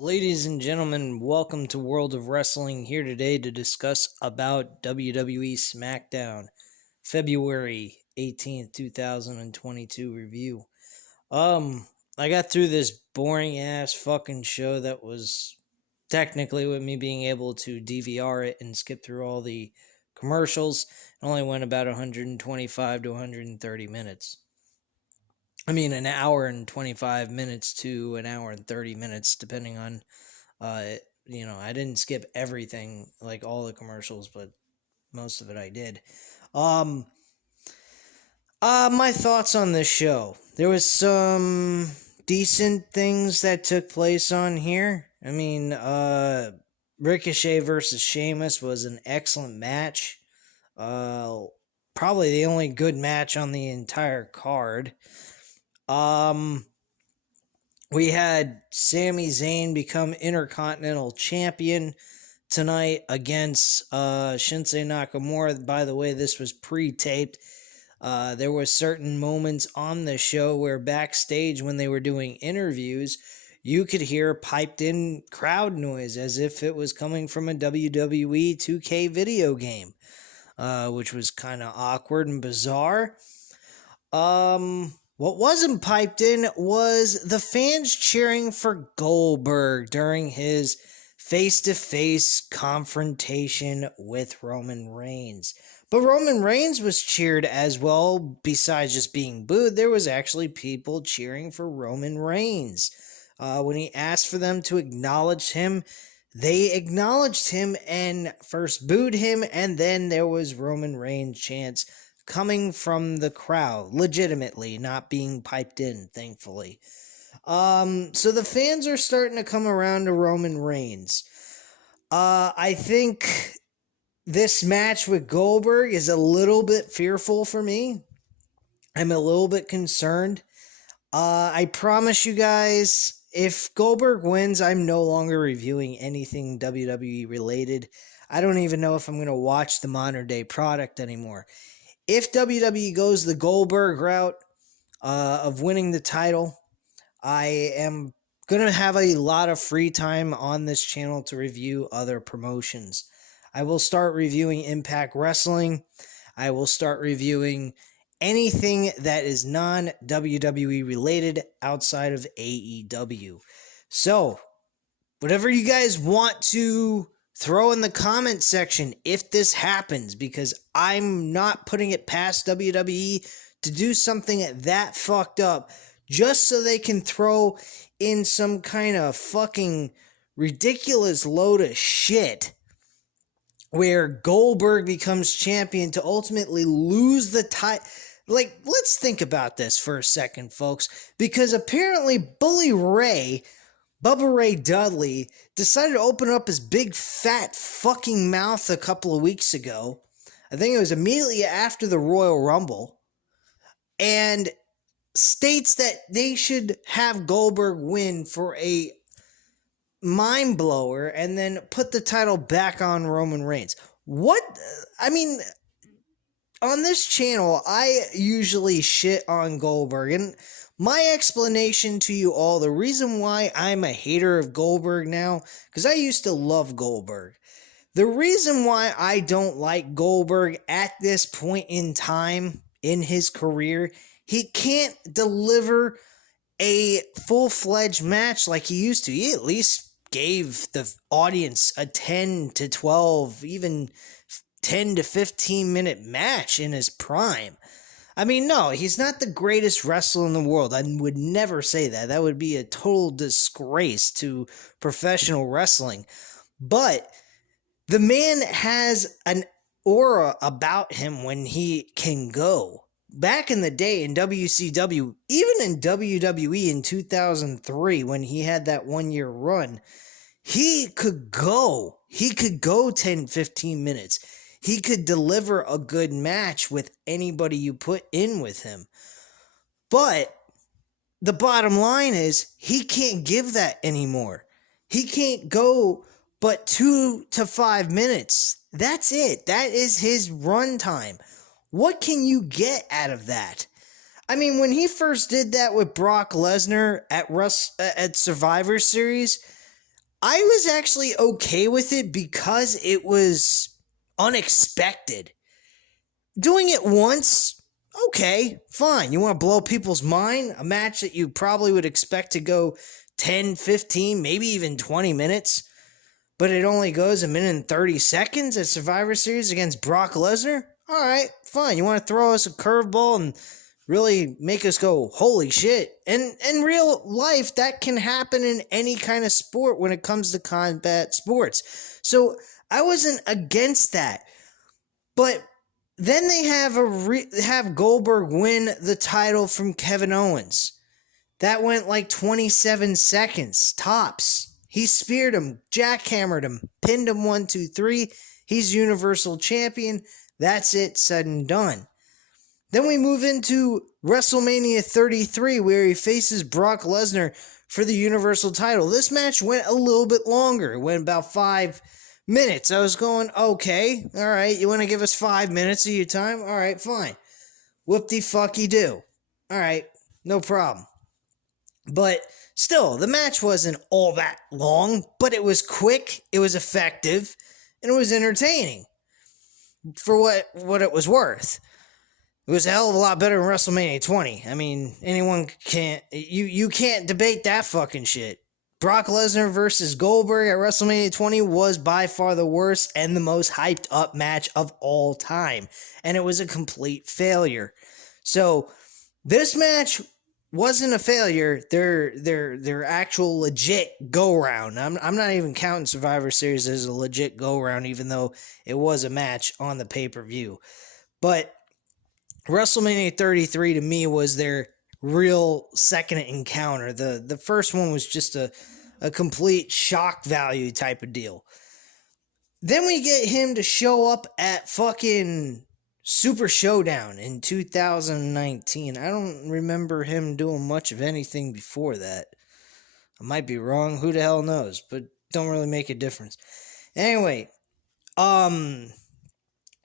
Ladies and gentlemen, welcome to World of Wrestling, here today to discuss about WWE Smackdown, February 18th, 2022 review. I got through this boring ass fucking show that was technically with me being able to DVR it and skip through all the commercials. It only went about 125 to 130 minutes. I mean, an hour and 25 minutes to an hour and 30 minutes, depending on, I didn't skip everything, like all the commercials, but most of it I did. My thoughts on this show. There was some decent things that took place on here. I mean, Ricochet versus Sheamus was an excellent match. Probably the only good match on the entire card. We had Sami Zayn become Intercontinental Champion tonight against Shinsuke Nakamura. By the way, this was pre-taped. There were certain moments on the show where backstage when they were doing interviews, you could hear piped-in crowd noise as if it was coming from a WWE 2K video game, which was kind of awkward and bizarre. What wasn't piped in was the fans cheering for Goldberg during his face-to-face confrontation with Roman Reigns. But Roman Reigns was cheered as well. Besides just being booed, there was actually people cheering for Roman Reigns. When he asked for them to acknowledge him, they acknowledged him and first booed him, and then there was Roman Reigns chants coming from the crowd, legitimately, not being piped in, thankfully. So the fans are starting to come around to Roman Reigns. I think this match with Goldberg is a little bit fearful for me. I'm a little bit concerned. I promise you guys, if Goldberg wins, I'm no longer reviewing anything WWE related. I don't even know if I'm going to watch the modern day product anymore. If WWE goes the Goldberg route of winning the title, I am going to have a lot of free time on this channel to review other promotions. I will start reviewing Impact Wrestling. I will start reviewing anything that is non-WWE related outside of AEW. So, whatever you guys want to throw in the comment section if this happens, because I'm not putting it past WWE to do something that fucked up just so they can throw in some kind of fucking ridiculous load of shit where Goldberg becomes champion to ultimately lose the title. Like, let's think about this for a second, folks, because apparently Bubba Ray Dudley decided to open up his big fat fucking mouth a couple of weeks ago. I think it was immediately after the Royal Rumble, and states that they should have Goldberg win for a mind blower and then put the title back on Roman Reigns. What? I mean, on this channel, I usually shit on Goldberg, and my explanation to you all, the reason why I'm a hater of Goldberg now, because I used to love Goldberg. The reason why I don't like Goldberg at this point in time in his career, he can't deliver a full-fledged match like he used to. He at least gave the audience a 10 to 12, even 10 to 15 minute match in his prime. I mean, no, he's not the greatest wrestler in the world. I would never say that. That would be a total disgrace to professional wrestling. But the man has an aura about him when he can go. Back in the day in WCW, even in WWE in 2003, when he had that 1 year run, he could go. He could go 10, 15 minutes. He could deliver a good match with anybody you put in with him. But the bottom line is he can't give that anymore. He can't go but 2 to 5 minutes. That's it. That is his run time. What can you get out of that? I mean, when he first did that with Brock Lesnar at Survivor Series, I was actually okay with it because it was unexpected. Doing it once, okay, fine. You want to blow people's mind? A match that you probably would expect to go 10, 15, maybe even 20 minutes, but it only goes a minute and 30 seconds at Survivor Series against Brock Lesnar? All right, fine. You want to throw us a curveball and really make us go, holy shit. And in real life, that can happen in any kind of sport when it comes to combat sports. So I wasn't against that. But then they have Goldberg win the title from Kevin Owens. That went like 27 seconds, tops. He speared him, jackhammered him, pinned him 1, 2, 3. He's Universal Champion. That's it, said and done. Then we move into WrestleMania 33, where he faces Brock Lesnar for the Universal title. This match went a little bit longer. It went about 5 minutes. I was going, okay, all right, you want to give us 5 minutes of your time? All right, fine. Whoop-de-fucky-do. All right, no problem. But still, the match wasn't all that long, but it was quick, it was effective, and it was entertaining for what it was worth. It was a hell of a lot better than WrestleMania 20. I mean, anyone can't, you can't debate that fucking shit. Brock Lesnar versus Goldberg at WrestleMania 20 was by far the worst and the most hyped up match of all time. And it was a complete failure. So, this match wasn't a failure. Their actual legit go-round. I'm not even counting Survivor Series as a legit go-round, even though it was a match on the pay-per-view. But WrestleMania 33 to me was their real second encounter. The first one was just a complete shock value type of deal. Then we get him to show up at fucking Super Showdown in 2019. I don't remember him doing much of anything before that. I might be wrong. Who the hell knows? But don't really make a difference. Anyway,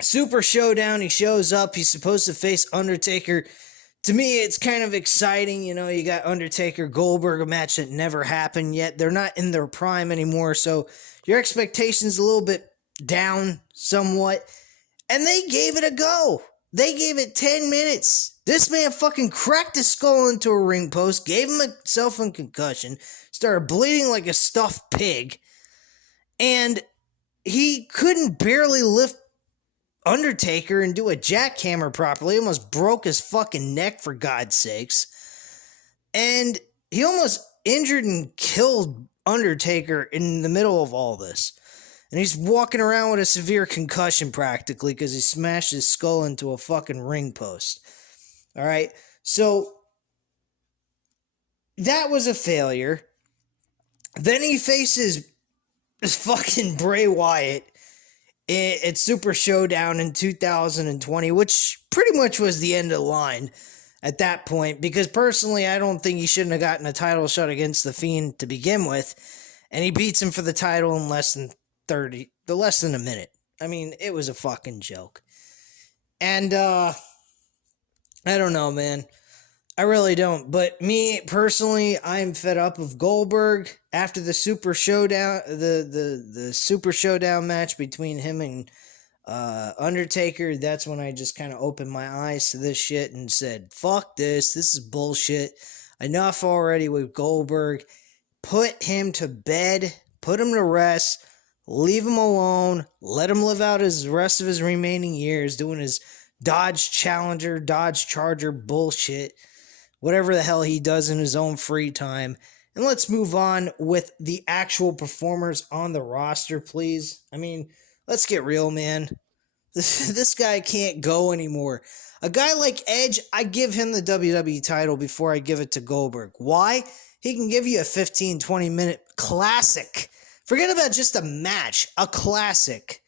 Super Showdown, he shows up. He's supposed to face Undertaker. To me, it's kind of exciting. You know, you got Undertaker, Goldberg, a match that never happened yet. They're not in their prime anymore, so your expectations a little bit down somewhat. And they gave it a go. They gave it 10 minutes. This man fucking cracked his skull into a ring post, gave himself a concussion, started bleeding like a stuffed pig, and he couldn't barely lift Undertaker and do a jackhammer properly. He almost broke his fucking neck, for God's sakes. And he almost injured and killed Undertaker in the middle of all this. And he's walking around with a severe concussion practically because he smashed his skull into a fucking ring post. All right, so that was a failure. Then he faces fucking Bray Wyatt at Super Showdown in 2020, which pretty much was the end of the line at that point, because personally, I don't think he shouldn't have gotten a title shot against The Fiend to begin with, and he beats him for the title in less than a minute. I mean, it was a fucking joke. And, I don't know, man. I really don't. But me, personally, I'm fed up of Goldberg. After the Super Showdown, the Super Showdown match between him and Undertaker, that's when I just kind of opened my eyes to this shit and said, fuck this. This is bullshit. Enough already with Goldberg. Put him to bed. Put him to rest. Leave him alone. Let him live out his rest of his remaining years doing his Dodge Challenger, Dodge Charger bullshit. Whatever the hell he does in his own free time. And let's move on with the actual performers on the roster, please. I mean, let's get real, man. This guy can't go anymore. A guy like Edge, I give him the WWE title before I give it to Goldberg. Why? He can give you a 15, 20-minute classic. Forget about just a match, a classic.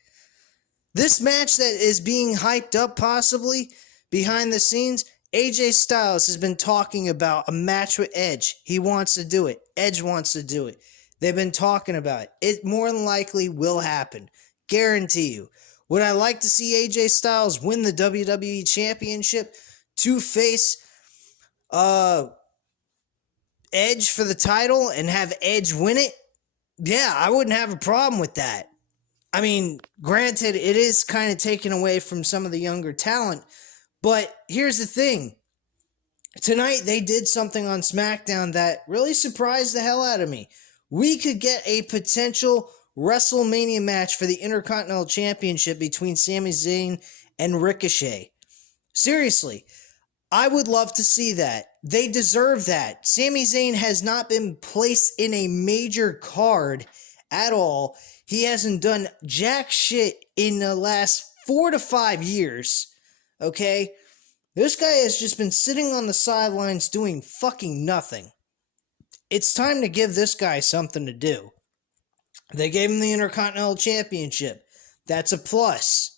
This match that is being hyped up possibly behind the scenes, AJ Styles has been talking about a match with Edge. He wants to do it. Edge wants to do it. They've been talking about it. It more than likely will happen. Guarantee you. Would I like to see AJ Styles win the WWE Championship to face Edge for the title and have Edge win it? yeah, I wouldn't have a problem with that. I mean, granted, it is kind of taken away from some of the younger talent, but here's the thing. Tonight, they did something on SmackDown that really surprised the hell out of me. We could get a potential WrestleMania match for the Intercontinental Championship between Sami Zayn and Ricochet. Seriously, I would love to see that. They deserve that. Sami Zayn has not been placed in a major card at all. He hasn't done jack shit in the last 4 to 5 years. Okay? This guy has just been sitting on the sidelines doing fucking nothing. It's time to give this guy something to do. They gave him the Intercontinental Championship. That's a plus.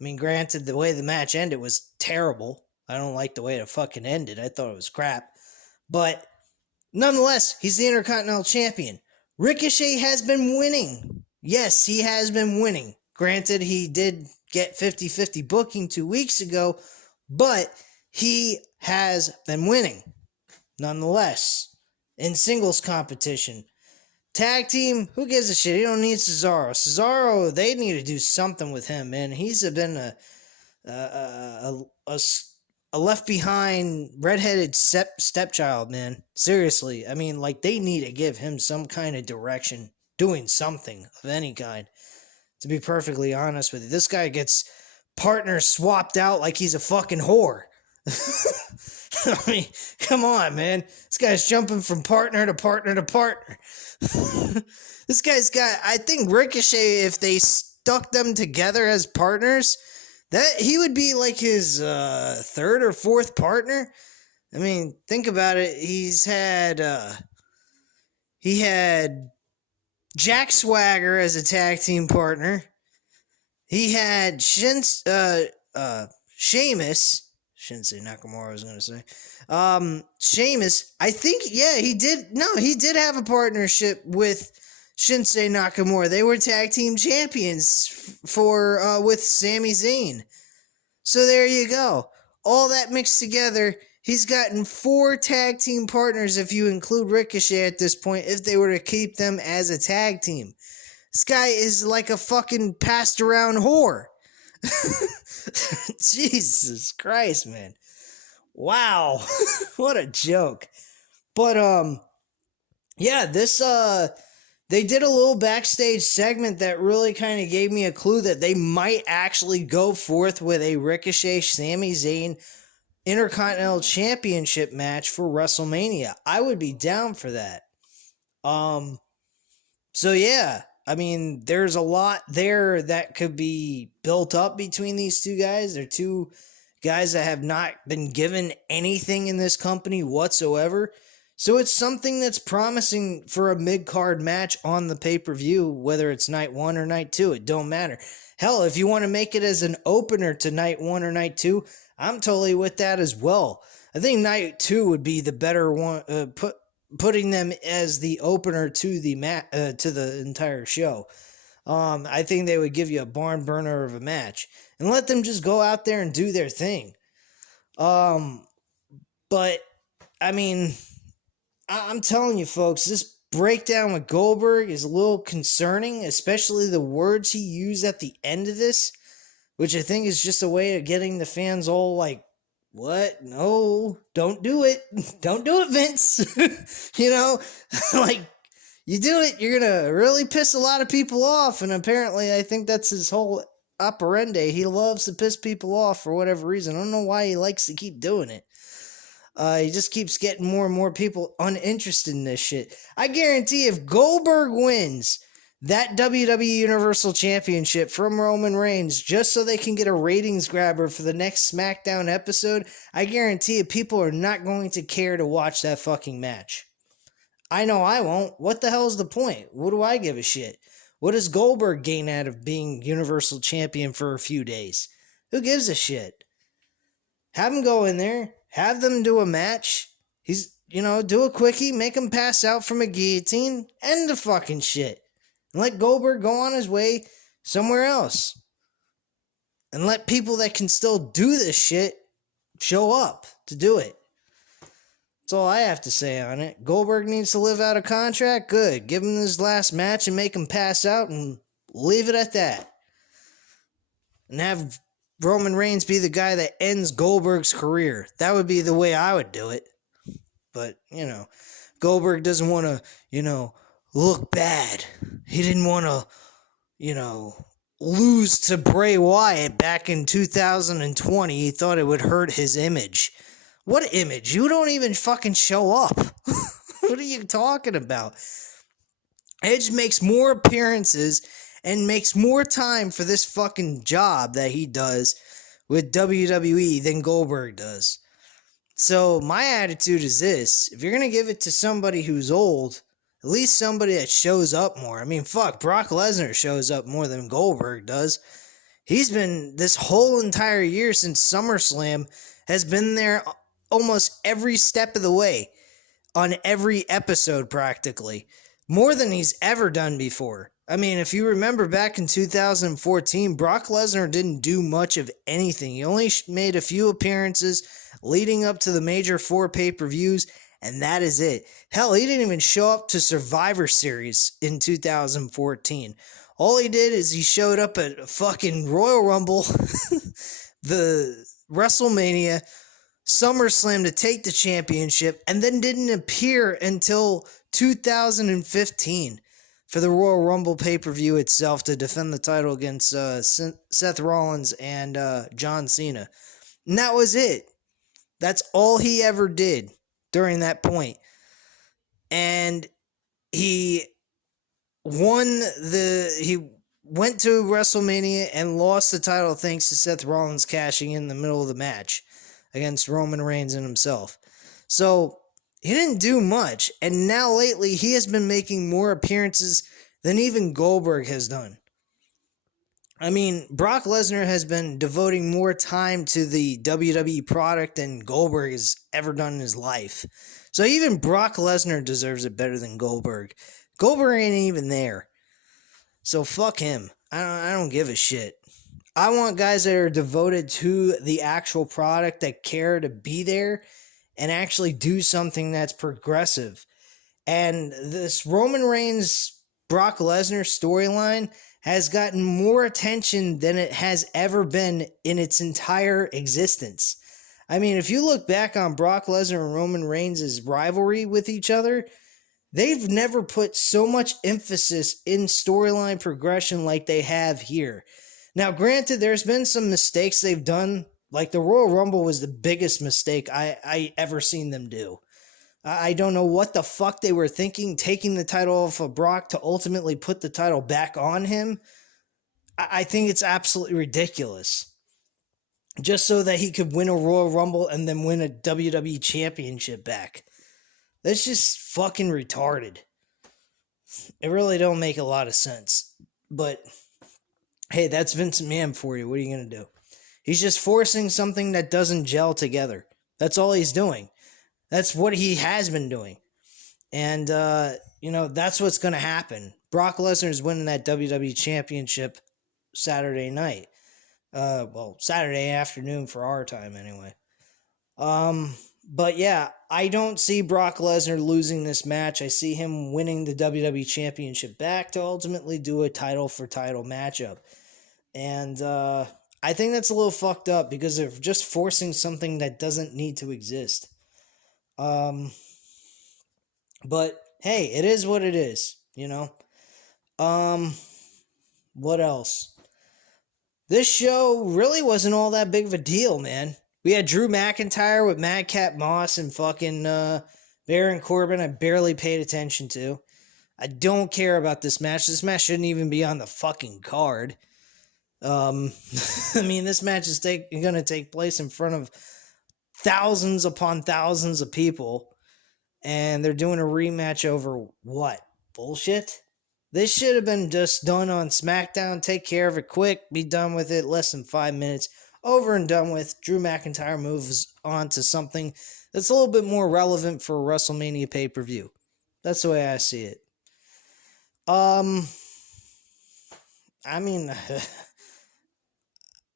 I mean, granted, the way the match ended was terrible. I don't like the way it fucking ended. I thought it was crap. But nonetheless, he's the Intercontinental Champion. Ricochet has been winning. Yes, he has been winning. Granted, he did get 50-50 booking 2 weeks ago, but he has been winning. Nonetheless, in singles competition. Tag team, who gives a shit? He don't need Cesaro. Cesaro, they need to do something with him, man. He's been a left behind redheaded stepchild, man. Seriously, I mean, like, they need to give him some kind of direction, doing something of any kind. To be perfectly honest with you, this guy gets partners swapped out like he's a fucking whore. I mean, come on, man. This guy's jumping from partner to partner to partner. This guy's got, I think Ricochet, if they stuck them together as partners, that he would be like his third or fourth partner. I mean, think about it. He had Jack Swagger as a tag team partner. He had Sheamus. Shouldn't say Nakamura, I was going to say. Sheamus, I think, yeah, he did have a partnership with Shinsuke Nakamura. They were tag team champions with Sami Zayn. So there you go. All that mixed together, he's gotten 4 tag team partners if you include Ricochet at this point, if they were to keep them as a tag team. This guy is like a fucking passed around whore. Jesus Christ, man. Wow. What a joke. But yeah, this they did a little backstage segment that really kind of gave me a clue that they might actually go forth with a Ricochet Sami Zayn Intercontinental Championship match for WrestleMania. I would be down for that. So yeah, I mean, there's a lot there that could be built up between these two guys. They're two guys that have not been given anything in this company whatsoever. So it's something that's promising for a mid-card match on the pay-per-view, whether it's night 1 or night 2. It don't matter. Hell, if you want to make it as an opener to night 1 or night 2, I'm totally with that as well. I think night 2 would be the better one, putting them as the opener to the to the entire show. I think they would give you a barn burner of a match and let them just go out there and do their thing. But I mean, I'm telling you folks, this breakdown with Goldberg is a little concerning, especially the words he used at the end of this, which I think is just a way of getting the fans all like, what? No, don't do it. Don't do it, Vince. You know, like, you do it, you're going to really piss a lot of people off. And apparently, I think that's his whole operandi. He loves to piss people off for whatever reason. I don't know why he likes to keep doing it. He just keeps getting more and more people uninterested in this shit. I guarantee if Goldberg wins that WWE Universal Championship from Roman Reigns just so they can get a ratings grabber for the next SmackDown episode, I guarantee you people are not going to care to watch that fucking match. I know I won't. What the hell is the point? What do I give a shit? What does Goldberg gain out of being Universal Champion for a few days? Who gives a shit? Have him go in there. Have them do a match. Do a quickie. Make him pass out from a guillotine. End the fucking shit. And let Goldberg go on his way somewhere else. And let people that can still do this shit show up to do it. That's all I have to say on it. Goldberg needs to live out a contract? Good. Give him his last match and make him pass out and leave it at that. And have Roman Reigns be the guy that ends Goldberg's career. That would be the way I would do it. But, Goldberg doesn't want to, look bad. He didn't want to, lose to Bray Wyatt back in 2020. He thought it would hurt his image. What image? You don't even fucking show up. What are you talking about? Edge makes more appearances and makes more time for this fucking job that he does with WWE than Goldberg does. So my attitude is this: if you're going to give it to somebody who's old, at least somebody that shows up more. I mean, fuck, Brock Lesnar shows up more than Goldberg does. He's been, this whole entire year since SummerSlam, has been there almost every step of the way, on every episode practically. More than he's ever done before. I mean, if you remember back in 2014, Brock Lesnar didn't do much of anything. He only made a few appearances leading up to the major 4 pay-per-views, and that is it. Hell, he didn't even show up to Survivor Series in 2014. All he did is he showed up at fucking Royal Rumble, the WrestleMania, SummerSlam to take the championship, and then didn't appear until 2015 for the Royal Rumble pay-per-view itself to defend the title against Seth Rollins and John Cena. And that was it. That's all he ever did during that point. And he he went to WrestleMania and lost the title thanks to Seth Rollins cashing in the middle of the match against Roman Reigns and himself. So he didn't do much, and now lately he has been making more appearances than even Goldberg has done. I mean, Brock Lesnar has been devoting more time to the WWE product than Goldberg has ever done in his life. So even Brock Lesnar deserves it better than Goldberg. Goldberg ain't even there. So fuck him. I don't give a shit. I want guys that are devoted to the actual product, that care to be there and actually do something that's progressive. And this Roman Reigns Brock Lesnar storyline has gotten more attention than it has ever been in its entire existence. I mean, if you look back on Brock Lesnar and Roman Reigns' rivalry with each other, they've never put so much emphasis in storyline progression like they have here. Now, granted, there's been some mistakes they've done. Like the Royal Rumble was the biggest mistake I ever seen them do. I don't know what the fuck they were thinking, taking the title off of Brock to ultimately put the title back on him. I think it's absolutely ridiculous. Just so that he could win a Royal Rumble and then win a WWE Championship back. That's just fucking retarded. It really don't make a lot of sense. But, hey, that's Vince McMahon for you. What are you going to do? He's just forcing something that doesn't gel together. That's all he's doing. That's what he has been doing. And, that's what's going to happen. Brock Lesnar's winning that WWE Championship Saturday night. Saturday afternoon for our time anyway. But yeah, I don't see Brock Lesnar losing this match. I see him winning the WWE Championship back to ultimately do a title for title matchup. And, I think that's a little fucked up because they're just forcing something that doesn't need to exist. But hey, it is what it is, What else? This show really wasn't all that big of a deal, man. We had Drew McIntyre with Madcap Moss and fucking Baron Corbin I barely paid attention to. I don't care about this match. This match shouldn't even be on the fucking card. This match is going to take place in front of thousands upon thousands of people, and they're doing a rematch over what? Bullshit? This should have been just done on Smackdown. Take care of it quick. Be done with it. Less than 5 minutes. Over and done with. Drew McIntyre moves on to something that's a little bit more relevant for a WrestleMania pay-per-view. That's the way I see it.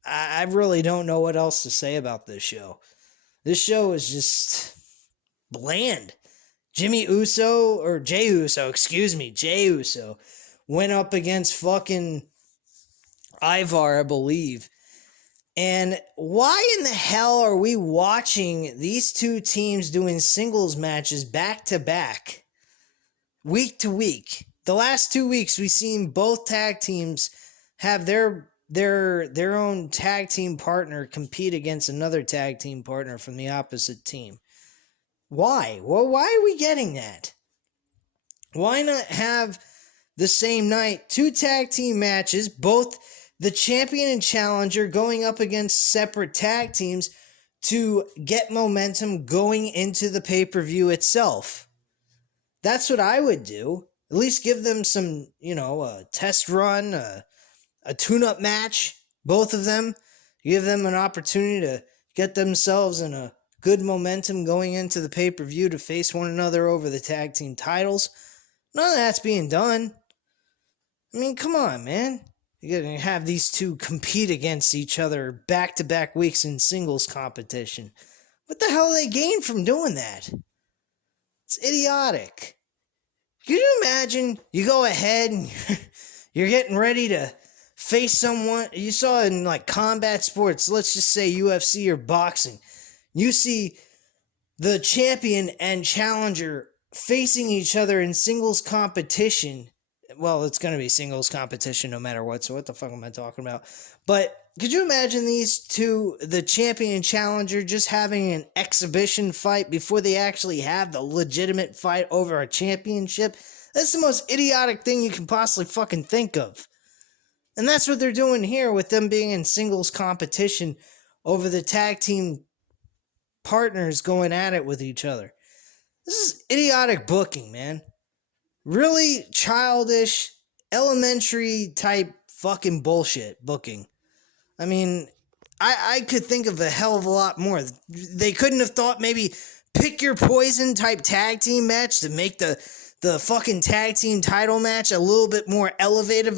I really don't know what else to say about this show. This show is just bland. Jey Uso, went up against fucking Ivar, I believe. And why in the hell are we watching these two teams doing singles matches back to back, week to week? The last 2 weeks, we've seen both tag teams have their own tag team partner compete against another tag team partner from the opposite team. Why? Well, why are we getting that? Why not have the same night 2 tag team matches, both the champion and challenger going up against separate tag teams to get momentum going into the pay-per-view itself? That's what I would do. At least give them some, a test run, a tune-up match, both of them. Give them an opportunity to get themselves in a good momentum going into the pay-per-view to face one another over the tag team titles. None of that's being done. I mean, come on, man. You're going to have these two compete against each other back-to-back weeks in singles competition. What the hell do they gain from doing that? It's idiotic. Can you imagine you go ahead and you're getting ready to face someone you saw in like combat sports, let's just say UFC or boxing. You see the champion and challenger facing each other in singles competition. Well, it's going to be singles competition no matter what, so what the fuck am I talking about? But could you imagine these two, the champion and challenger, just having an exhibition fight before they actually have the legitimate fight over a championship? That's the most idiotic thing you can possibly fucking think of. And that's what they're doing here with them being in singles competition over the tag team partners going at it with each other. This is idiotic booking, man. Really childish, elementary type fucking bullshit booking. I mean, I could think of a hell of a lot more. They couldn't have thought maybe pick your poison type tag team match to make the fucking tag team title match a little bit more elevated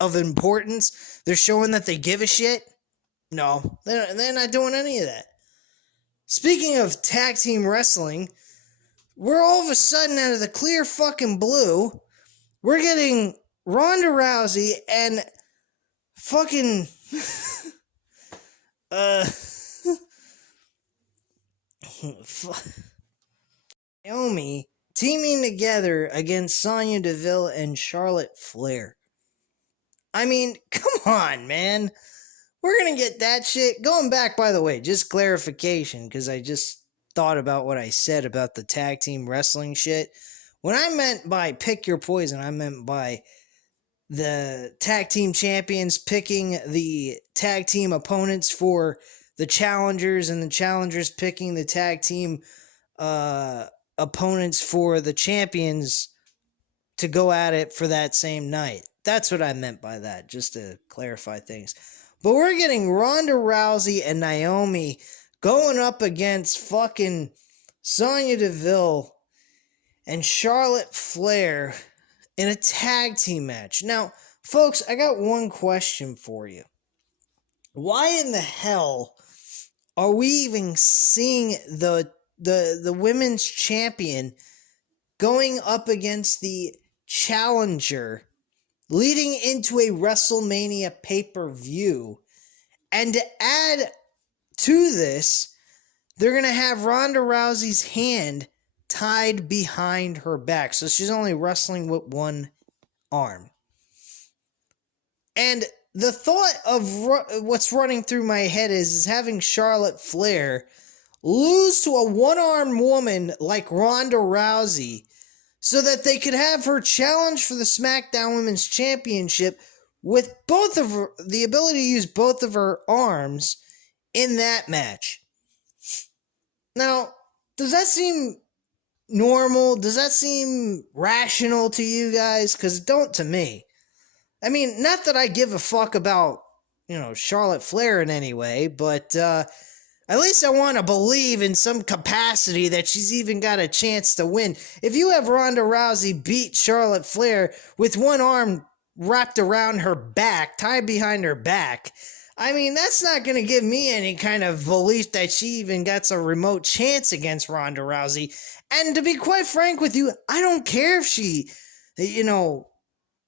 of importance. They're showing that they give a shit. No, they're not doing any of that. Speaking of tag team wrestling, we're all of a sudden out of the clear fucking blue, we're getting Ronda Rousey and fucking Naomi teaming together against Sonya Deville and Charlotte Flair. I mean, come on, man. We're gonna get that shit. Going back, by the way, just clarification, because I just thought about what I said about the tag team wrestling shit. When I meant by pick your poison, I meant by the tag team champions picking the tag team opponents for the challengers, and the challengers picking the tag team opponents for the champions to go at it for that same night. That's what I meant by that, just to clarify things. But we're getting Ronda Rousey and Naomi going up against fucking Sonya Deville and Charlotte Flair in a tag team match. Now, folks, I got one question for you. Why in the hell are we even seeing the women's champion going up against the challenger leading into a WrestleMania pay-per-view? And to add to this, they're going to have Ronda Rousey's hand tied behind her back. So she's only wrestling with one arm. And the thought of what's running through my head is having Charlotte Flair lose to a one-armed woman like Ronda Rousey so that they could have her challenge for the Smackdown Women's Championship with both of her, the ability to use both of her arms in that match. Now, does that seem normal? Does that seem rational to you guys? Because it don't to me. I mean, not that I give a fuck about, Charlotte Flair in any way, but at least I want to believe in some capacity that she's even got a chance to win. If you have Ronda Rousey beat Charlotte Flair with one arm wrapped around her back, tied behind her back, I mean, that's not going to give me any kind of belief that she even gets a remote chance against Ronda Rousey. And to be quite frank with you, I don't care if she,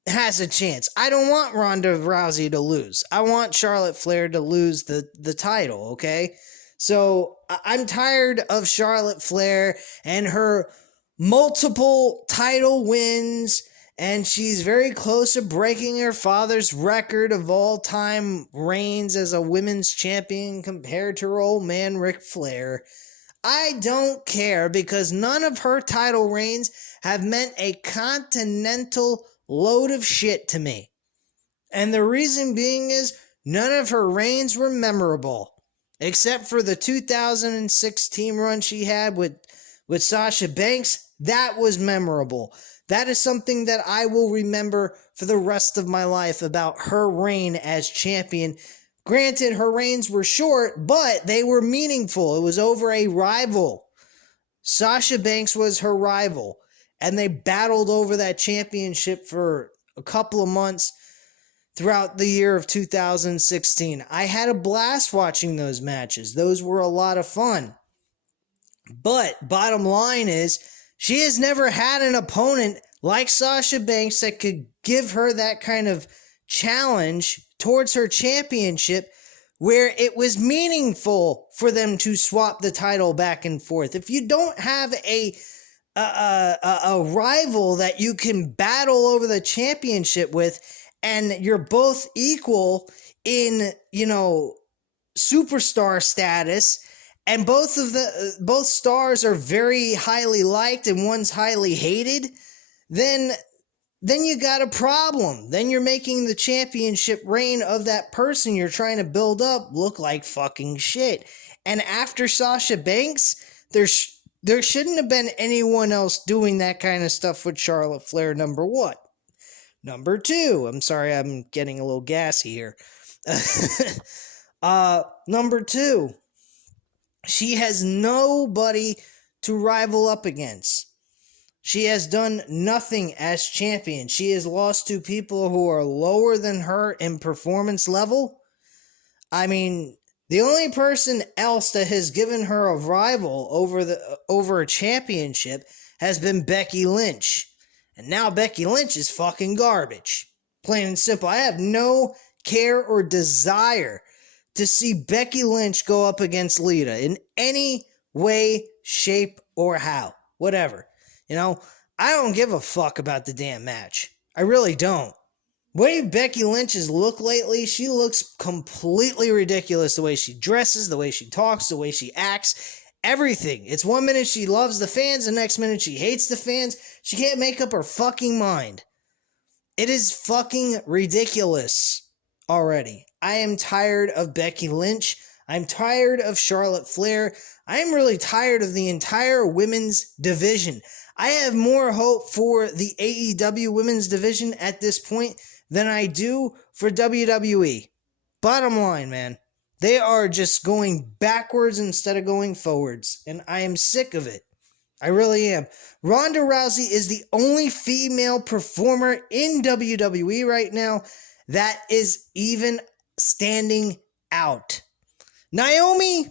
has a chance. I don't want Ronda Rousey to lose. I want Charlotte Flair to lose the title, okay? So I'm tired of Charlotte Flair and her multiple title wins, and she's very close to breaking her father's record of all-time reigns as a women's champion compared to her old man Ric Flair. I don't care because none of her title reigns have meant a continental load of shit to me. And the reason being is none of her reigns were memorable. Except for the 2016 run she had with Sasha Banks, that was memorable. That is something that I will remember for the rest of my life about her reign as champion. Granted, her reigns were short, but they were meaningful. It was over a rival. Sasha Banks was her rival, and they battled over that championship for a couple of months throughout the year of 2016. I had a blast watching those matches. Those were a lot of fun. But bottom line is, she has never had an opponent like Sasha Banks that could give her that kind of challenge towards her championship where it was meaningful for them to swap the title back and forth. If you don't have a rival that you can battle over the championship with, and you're both equal in, superstar status, and both stars are very highly liked and one's highly hated, then you got a problem. Then you're making the championship reign of that person you're trying to build up look like fucking shit. And after Sasha Banks, there shouldn't have been anyone else doing that kind of stuff with Charlotte Flair, number one. Number two, I'm sorry, I'm getting a little gassy here. Number two, she has nobody to rival up against. She has done nothing as champion. She has lost to people who are lower than her in performance level. I mean, the only person else that has given her a rival over a championship has been Becky Lynch. And now Becky Lynch is fucking garbage. Plain and simple. I have no care or desire to see Becky Lynch go up against Lita in any way, shape, or how. Whatever. I don't give a fuck about the damn match. I really don't. The way Becky Lynch has looked lately, she looks completely ridiculous. The way she dresses, the way she talks, the way she acts. Everything. It's 1 minute she loves the fans, the next minute she hates the fans. She can't make up her fucking mind. It is fucking ridiculous already. I am tired of Becky Lynch. I'm tired of Charlotte Flair. I'm really tired of the entire women's division. I have more hope for the AEW women's division at this point than I do for WWE. Bottom line, man. They are just going backwards instead of going forwards, and I am sick of it. I really am. Ronda Rousey is the only female performer in WWE right now that is even standing out. Naomi,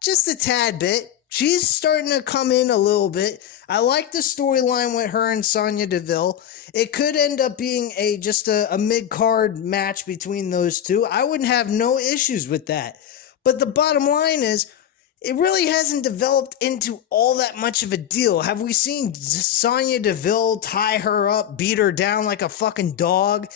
just a tad bit. She's starting to come in a little bit. I like the storyline with her and Sonya Deville. It could end up being just a mid-card match between those two. I wouldn't have no issues with that. But the bottom line is, it really hasn't developed into all that much of a deal. Have we seen Sonya Deville tie her up, beat her down like a fucking dog?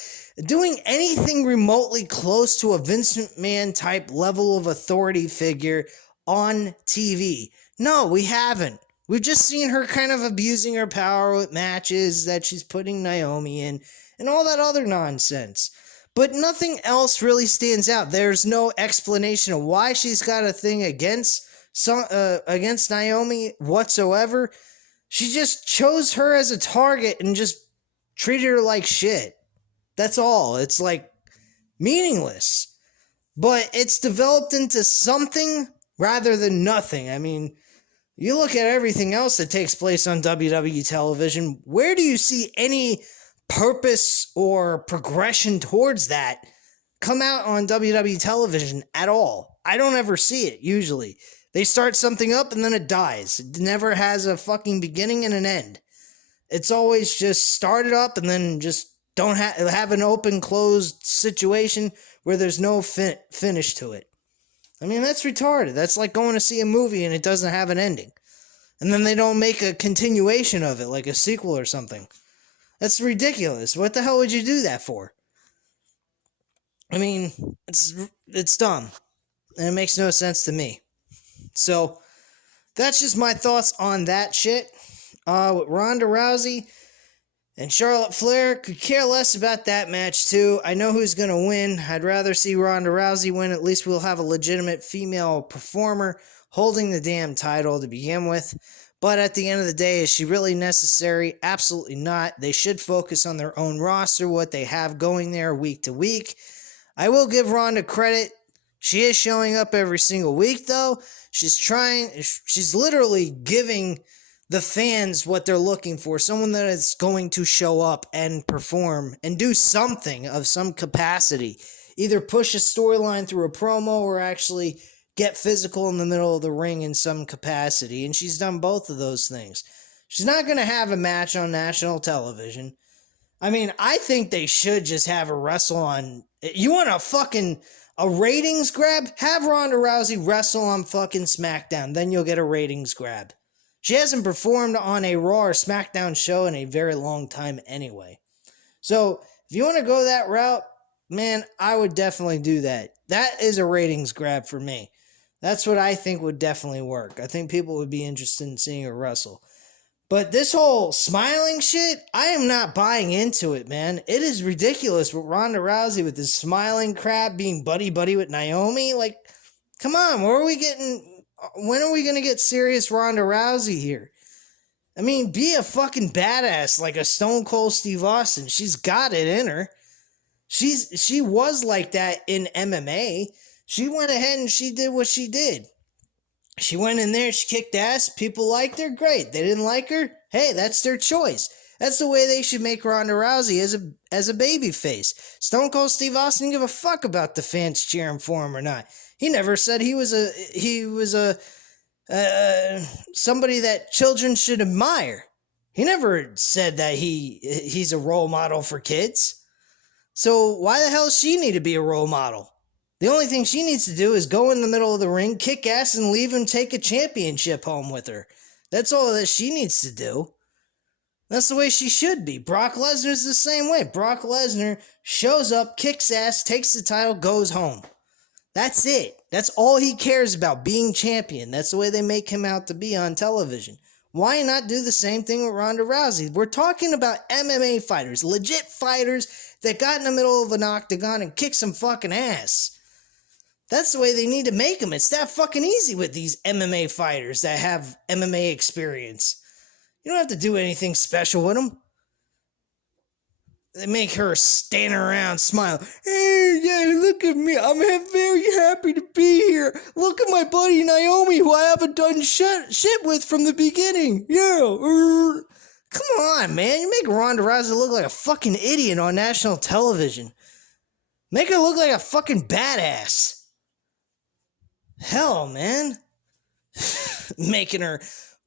Doing anything remotely close to a Vince McMahon type level of authority figure on TV? No, we haven't. We've just seen her kind of abusing her power with matches that she's putting Naomi in and all that other nonsense. But nothing else really stands out. There's no explanation of why she's got a thing against Naomi whatsoever. She just chose her as a target and just treated her like shit. That's all. It's like meaningless. But it's developed into something rather than nothing. I mean, you look at everything else that takes place on WWE television, where do you see any purpose or progression towards that come out on WWE television at all. I don't ever see it, usually. They start something up and then it dies. It never has a fucking beginning and an end. It's always just started up and then just don't have an open, closed situation where there's no finish to it. I mean, that's retarded. That's like going to see a movie and it doesn't have an ending. And then they don't make a continuation of it, like a sequel or something. That's ridiculous. What the hell would you do that for? I mean, it's dumb. And it makes no sense to me. So, that's just my thoughts on that shit. With Ronda Rousey and Charlotte Flair, could care less about that match too. I know who's going to win. I'd rather see Ronda Rousey win. At least we'll have a legitimate female performer holding the damn title to begin with. But at the end of the day, is she really necessary? Absolutely not. They should focus on their own roster, what they have going there week to week. I will give Ronda credit. She is showing up every single week, though. She's literally giving the fans what they're looking for. Someone that is going to show up and perform and do something of some capacity. Either push a storyline through a promo or actually get physical in the middle of the ring in some capacity. And she's done both of those things. She's not going to have a match on national television. I mean, I think they should just have her wrestle on... You want a ratings grab? Have Ronda Rousey wrestle on fucking Smackdown. Then you'll get a ratings grab. She hasn't performed on a Raw or Smackdown show in a very long time anyway. So, if you want to go that route, man, I would definitely do that. That is a ratings grab for me. That's what I think would definitely work. I think people would be interested in seeing her wrestle. But this whole smiling shit, I am not buying into it, man. It is ridiculous with Ronda Rousey with this smiling crap being buddy-buddy with Naomi. Like, come on, when are we going to get serious Ronda Rousey here? I mean, be a fucking badass like a Stone Cold Steve Austin. She's got it in her. She was like that in MMA. She went ahead and she did what she did. She went in there, she kicked ass. People liked her, great. They didn't like her, hey, that's their choice. That's the way they should make Ronda Rousey as a baby face. Stone Cold Steve Austin didn't give a fuck about the fans cheering for him or not. He never said he was somebody that children should admire. He never said that he's a role model for kids. So why the hell does she need to be a role model? The only thing she needs to do is go in the middle of the ring, kick ass, and leave and take a championship home with her. That's all that she needs to do. That's the way she should be. Brock Lesnar's the same way. Brock Lesnar shows up, kicks ass, takes the title, goes home. That's it. That's all he cares about, being champion. That's the way they make him out to be on television. Why not do the same thing with Ronda Rousey? We're talking about MMA fighters, legit fighters that got in the middle of an octagon and kicked some fucking ass. That's the way they need to make them. It's that fucking easy with these MMA fighters that have MMA experience. You don't have to do anything special with them. They make her stand around, smile. Hey, yeah, look at me. I'm very happy to be here. Look at my buddy Naomi, who I haven't done shit with from the beginning. Yeah. Come on, man. You make Ronda Rousey look like a fucking idiot on national television. Make her look like a fucking badass. Hell, man. Making her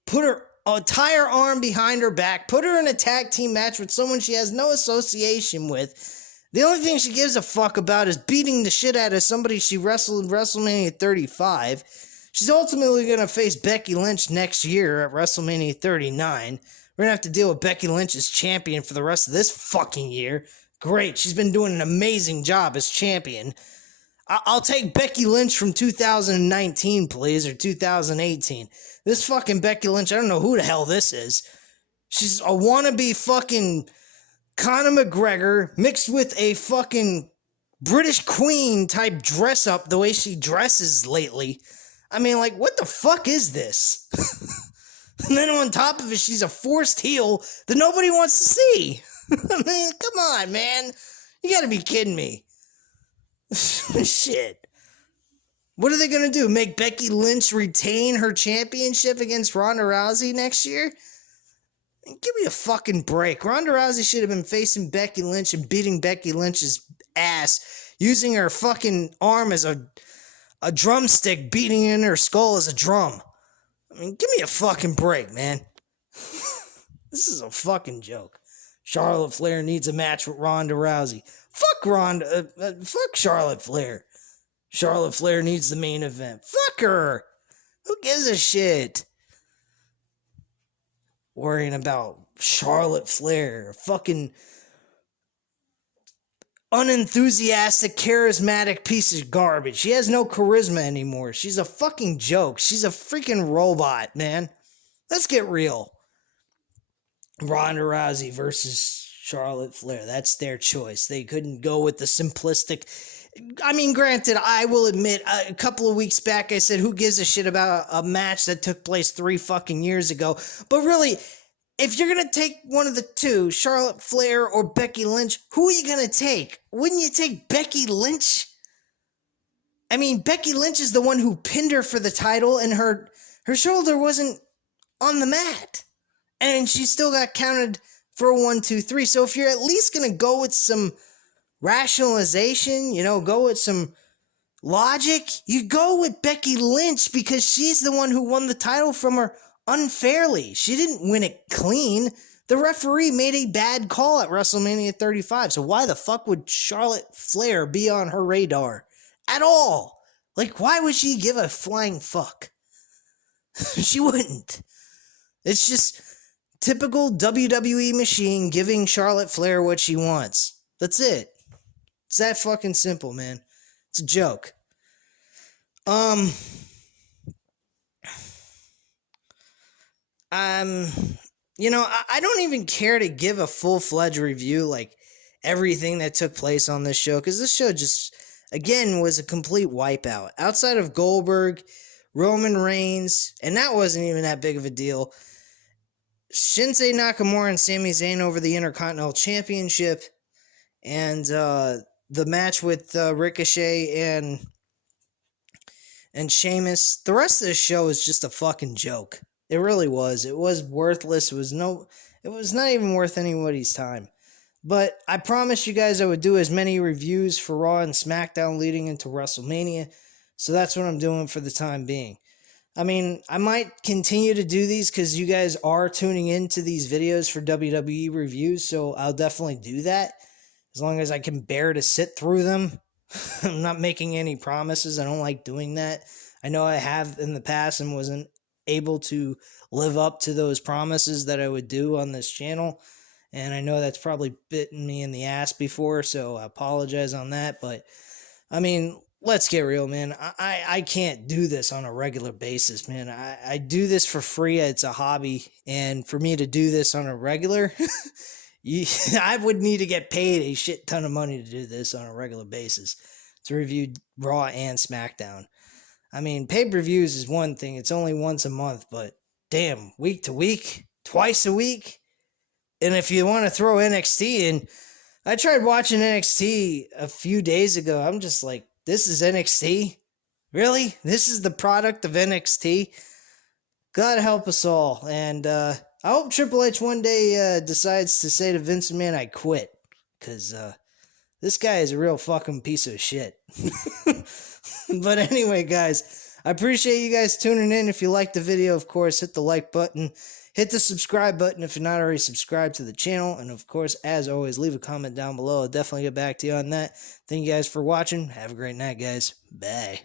put her tie her arm behind her back, put her in a tag team match with someone she has no association with. The only thing she gives a fuck about is beating the shit out of somebody she wrestled in WrestleMania 35. She's ultimately going to face Becky Lynch next year at WrestleMania 39. We're going to have to deal with Becky Lynch as champion for the rest of this fucking year. Great, she's been doing an amazing job as champion. I'll take Becky Lynch from 2019, please, or 2018. This fucking Becky Lynch, I don't know who the hell this is. She's a wannabe fucking Conor McGregor mixed with a fucking British queen type dress up the way she dresses lately. I mean, like, what the fuck is this? And then on top of it, she's a forced heel that nobody wants to see. I mean, come on, man. You gotta be kidding me. Shit. What are they gonna do? Make Becky Lynch retain her championship against Ronda Rousey next year? Give me a fucking break. Ronda Rousey should have been facing Becky Lynch and beating Becky Lynch's ass. using her fucking arm as a drumstick, beating in her skull as a drum. I mean, give me a fucking break, man. This is a fucking joke. Charlotte Flair needs a match with Ronda Rousey. Fuck Charlotte Flair. Charlotte Flair needs the main event. Fuck her. Who gives a shit? Worrying about Charlotte Flair. Fucking unenthusiastic, charismatic piece of garbage. She has no charisma anymore. She's a fucking joke. She's a freaking robot, man. Let's get real. Ronda Rousey versus Charlotte Flair. That's their choice. They couldn't go with the simplistic. I mean, granted, I will admit, a couple of weeks back I said, who gives a shit about a match that took place 3 fucking years ago? But really, if you're going to take one of the two, Charlotte Flair or Becky Lynch, who are you going to take? Wouldn't you take Becky Lynch? I mean, Becky Lynch is the one who pinned her for the title, and her shoulder wasn't on the mat. And she still got counted for a 1, 2, 3. So if you're at least going to go with some rationalization, go with some logic, you go with Becky Lynch because she's the one who won the title from her unfairly. She didn't win it clean. The referee made a bad call at WrestleMania 35. So why the fuck would Charlotte Flair be on her radar at all? Like, why would she give a flying fuck? She wouldn't. It's just typical WWE machine giving Charlotte Flair what she wants. That's it. It's that fucking simple, man. It's a joke. I don't even care to give a full-fledged review, like everything that took place on this show, because this show just, again, was a complete wipeout. Outside of Goldberg, Roman Reigns, and that wasn't even that big of a deal. Shinsuke Nakamura and Sami Zayn over the Intercontinental Championship, and the match with Ricochet and Sheamus. The rest of the show is just a fucking joke. It really was. It was worthless. It was not even worth anybody's time. But I promised you guys I would do as many reviews for Raw and SmackDown leading into WrestleMania, so that's what I'm doing for the time being. I mean, I might continue to do these because you guys are tuning into these videos for WWE reviews, so I'll definitely do that as long as I can bear to sit through them. I'm not making any promises. I don't like doing that. I know I have in the past and wasn't able to live up to those promises that I would do on this channel, and I know that's probably bitten me in the ass before, so I apologize on that. But I mean, let's get real, man. I can't do this on a regular basis, man. I do this for free. It's a hobby. And for me to do this on a regular, I would need to get paid a shit ton of money to do this on a regular basis, to review Raw and SmackDown. I mean, pay-per-views is one thing. It's only once a month, but damn, week to week, twice a week. And if you want to throw NXT in, I tried watching NXT a few days ago. I'm just like, this is NXT? Really? This is the product of NXT? God help us all. And I hope Triple H one day decides to say to Vince McMahon, I quit. Because this guy is a real fucking piece of shit. But anyway, guys, I appreciate you guys tuning in. If you liked the video, of course, hit the like button. Hit the subscribe button if you're not already subscribed to the channel. And of course, as always, leave a comment down below. I'll definitely get back to you on that. Thank you guys for watching. Have a great night, guys. Bye.